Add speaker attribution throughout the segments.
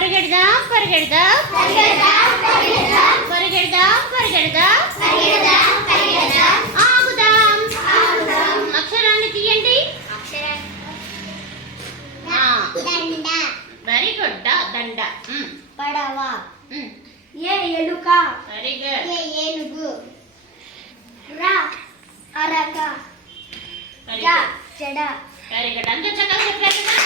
Speaker 1: పరిగెడదాం పరిగెడదాం. పరిగెడదాం పరిగెడదాం. ఆగుదాం. అక్షరాన్ని తీయండి. Very good దండ.
Speaker 2: పడవ. ఏ ఎలుక.
Speaker 1: వెరీ గుడ్
Speaker 2: ఏ ఏనుగు. రా అరక. జడ.
Speaker 1: వెరీ గుడ్ చక్కగా చెప్పారు కదా.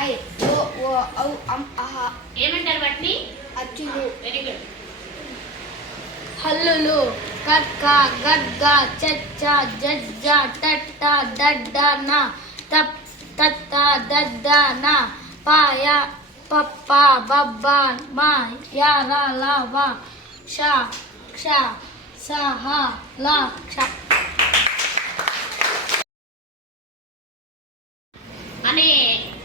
Speaker 2: ఐ ఓ ఓ ఔ అం అహ
Speaker 1: ఏమంటారు వాటిని?
Speaker 2: అచ్చులు.
Speaker 1: వెరీ గుడ్
Speaker 2: హల్లులు. కక్క గడ్గ చచ్చ జజ్జ టట్ట దడ్డ న తప్ తత్త దద్ద న పాయ పప్ప బబ్బ మా యార లవ ష క్ష సహ ల క్ష.
Speaker 1: అనే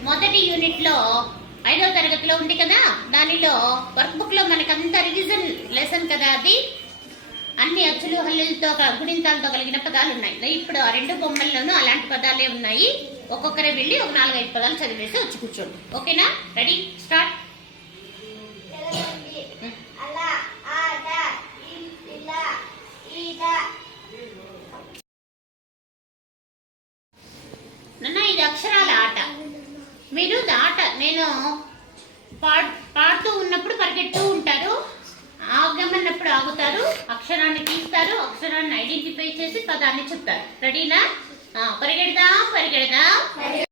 Speaker 1: మొదటి యూనిట్లో ఐదవ తరగతిలో ఉంది కదా? దానిలో వర్క్ బుక్లో మనకంతా రివిజన్ లెసన్ కదా అది? అన్ని అచ్చులు హల్లులతో గుణింతాలతో కలిగిన పదాలు ఉన్నాయి. ఇప్పుడు ఆ రెండు బొమ్మల్లోనూ అలాంటి పదాలే ఉన్నాయి. ఒక్కొక్కరే వెళ్ళి ఒక నాలుగైదు పదాలు చదివేసి వచ్చి కూర్చోండి. ఓకేనా? రెడీ స్టార్ట్ నేను పాడుతూ ఉన్నప్పుడు పరిగెడుతూ ఉంటారు. ఆగమన్నప్పుడు ఆగుతారు. అక్షరాన్ని తీస్తారు. అక్షరాన్ని ఐడెంటిఫై చేసి పదాన్ని చెప్తారు. రెడీనా పరిగెడదాం పరిగెడదాం.